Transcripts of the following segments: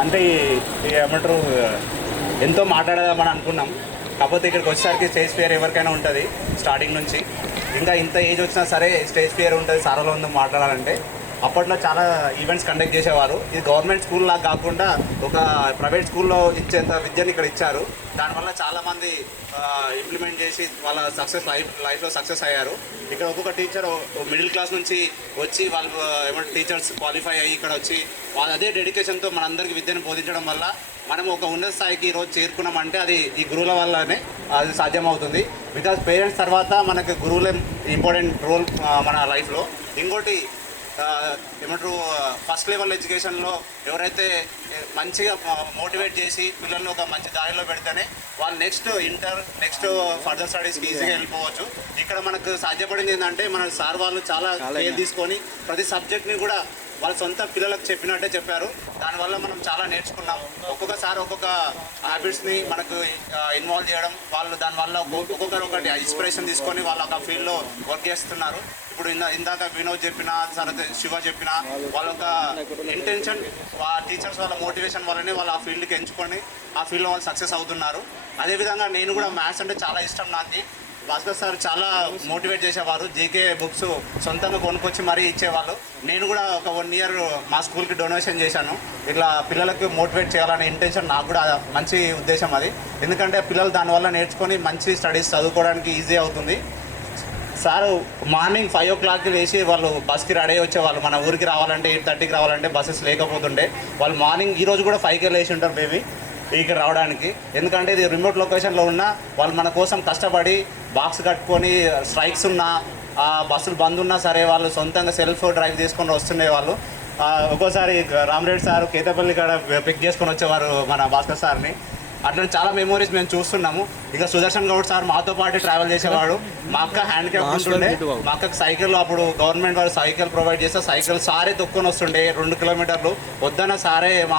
అంటే ఏమంటారు, ఎంతో మాట్లాడదామని అనుకున్నాం. కాకపోతే ఇక్కడికి వచ్చేసరికి స్టేజ్ ఫియర్ ఎవరికైనా ఉంటుంది స్టార్టింగ్ నుంచి. ఇంకా ఇంత ఏజ్ వచ్చినా సరే స్టేజ్ ఫియర్ ఉంటుంది సార్ల ముందు మాట్లాడాలంటే. అప్పట్లో చాలా ఈవెంట్స్ కండక్ట్ చేసేవారు. ఇది గవర్నమెంట్ స్కూల్ లాగా కాకుండా ఒక ప్రైవేట్ స్కూల్లో ఇచ్చేంత విద్యను ఇక్కడ ఇచ్చారు. దానివల్ల చాలామంది ఇంప్లిమెంట్ చేసి వాళ్ళ లైఫ్లో సక్సెస్ అయ్యారు. ఇక్కడ ఒక్కొక్క టీచర్ మిడిల్ క్లాస్ నుంచి వచ్చి వాళ్ళు ఏమంటే టీచర్స్ క్వాలిఫై అయ్యి ఇక్కడ వచ్చి వాళ్ళు అదే డెడికేషన్తో మనందరికీ విద్యను బోధించడం వల్ల మనం ఒక ఉన్నత స్థాయికి ఈరోజు చేరుకున్నామంటే అది ఈ గురువుల వల్లనే అది సాధ్యమవుతుంది. బికాజ్ పేరెంట్స్ తర్వాత మనకు గురువులే ఇంపార్టెంట్ రోల్ మన లైఫ్లో. ఇంకోటి ఏమంటారు, ఫస్ట్ లెవెల్ ఎడ్యుకేషన్లో ఎవరైతే మంచిగా మోటివేట్ చేసి పిల్లల్ని ఒక మంచి దారిలో పెడితేనే వాళ్ళు నెక్స్ట్ ఫర్దర్ స్టడీస్కి ఈజీగా వెళ్ళిపోవచ్చు. ఇక్కడ మనకు సాధ్యపడింది ఏంటంటే మన సార్ వాళ్ళు చాలా కేర్ తీసుకొని ప్రతి సబ్జెక్ట్ని కూడా వాళ్ళ సొంత పిల్లలకు చెప్పినట్టే చెప్పారు. దానివల్ల మనం చాలా నేర్చుకున్నాం. ఒక్కొక్కసారి ఒక్కొక్క హ్యాబిట్స్ని మనకు ఇన్వాల్వ్ చేయడం, వాళ్ళు దానివల్ల ఒక్కొక్కరు ఒకటి ఇన్స్పిరేషన్ తీసుకొని వాళ్ళు ఒక ఫీల్డ్లో వర్క్ చేస్తున్నారు. ఇప్పుడు ఇందాక వినోద్ చెప్పిన, తర్వాత శివ చెప్పిన వాళ్ళ ఒక ఇంటెన్షన్, టీచర్స్ వాళ్ళ మోటివేషన్ వల్లనే వాళ్ళు ఆ ఫీల్డ్కి ఎంచుకొని ఆ ఫీల్డ్లో వాళ్ళు సక్సెస్ అవుతున్నారు. అదేవిధంగా నేను కూడా మ్యాథ్స్ అంటే చాలా ఇష్టం నాకు. భాస్కర్ సార్ చాలా మోటివేట్ చేసేవారు. జీకే బుక్స్ సొంతంగా కొనుక్కొచ్చి మరీ ఇచ్చేవాళ్ళు. నేను కూడా ఒక 1 year మా స్కూల్కి డొనేషన్ చేశాను. ఇట్లా పిల్లలకు మోటివేట్ చేయాలనే ఇంటెన్షన్ నాకు కూడా మంచి ఉద్దేశం అది. ఎందుకంటే పిల్లలు దానివల్ల నేర్చుకొని మంచి స్టడీస్ చదువుకోవడానికి ఈజీ అవుతుంది. సార్ మార్నింగ్ 5 o'clockకి లేచి వాళ్ళు బస్కి రెడీ అయ్యి వచ్చేవాళ్ళు. మన ఊరికి రావాలంటే 8:30కి రావాలంటే బస్సెస్ లేకపోతుండే వాళ్ళు మార్నింగ్ ఈరోజు కూడా 5కే లేచి ఉంటారు బేబీ ఇక్కడ రావడానికి. ఎందుకంటే ఇది రిమోట్ లొకేషన్లో ఉన్న వాళ్ళు మన కోసం కష్టపడి బాక్స్ కట్టుకొని స్ట్రైక్స్ ఉన్నా బస్సులు బంద్ ఉన్నా సరే వాళ్ళు సొంతంగా సెల్ఫ్ డ్రైవ్ తీసుకొని వస్తుండే వాళ్ళు. ఒక్కోసారి రామరెడ్డి సార్ కేతపల్లి కాడ పిక్ చేసుకొని వచ్చేవారు మన భాస్కర్ సార్ని. అట్లా చాలా మెమోరీస్ మేము చూస్తున్నాము. ఇక సుదర్శన్ గౌడ్ సార్ మాతో పాటు ట్రావెల్ చేసేవాడు. మా అక్క హ్యాండిక్యాప్ ఉంటుండే, మా అక్కకి సైకిల్ అప్పుడు గవర్నమెంట్ వారు సైకిల్ ప్రొవైడ్ చేస్తే సైకిల్ సారే తొక్కుని వస్తుండే 2 kilometers. వద్దన్న సారే మా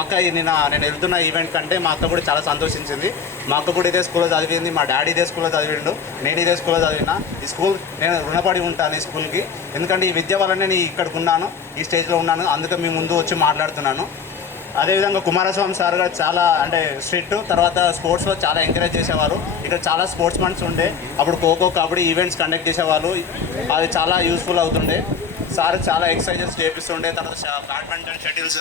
అక్క నేను వెళ్తున్న ఈవెంట్ కంటే మా అక్క కూడా చాలా సంతోషించింది. మా అక్క కూడా ఇదే స్కూల్లో చదివింది, మా డాడీ ఇదే స్కూల్లో చదివిండు, నేను ఇదే స్కూల్లో చదివిన. ఈ స్కూల్ నేను రుణపడి ఉంటాను ఈ స్కూల్కి. ఎందుకంటే ఈ విద్య వల్లనే నేను ఇక్కడికి ఉన్నాను, ఈ స్టేజ్లో ఉన్నాను. అందుకే మీ ముందు వచ్చి మాట్లాడుతున్నాను. అదేవిధంగా కుమారస్వామి సార్ గారు చాలా అంటే స్ట్రిక్ట్, తర్వాత స్పోర్ట్స్లో చాలా ఎంకరేజ్ చేసేవారు. ఇక్కడ చాలా స్పోర్ట్స్ మన్స్ ఉండే, అప్పుడు ఖోఖో కబడ్డీ ఈవెంట్స్ కండక్ట్ చేసేవాళ్ళు. అది చాలా యూస్ఫుల్ అవుతుండే. సార్ చాలా ఎక్సర్సైజెస్ చేపిస్తుండే, తర్వాత బ్యాడ్మింటన్ షటిల్స్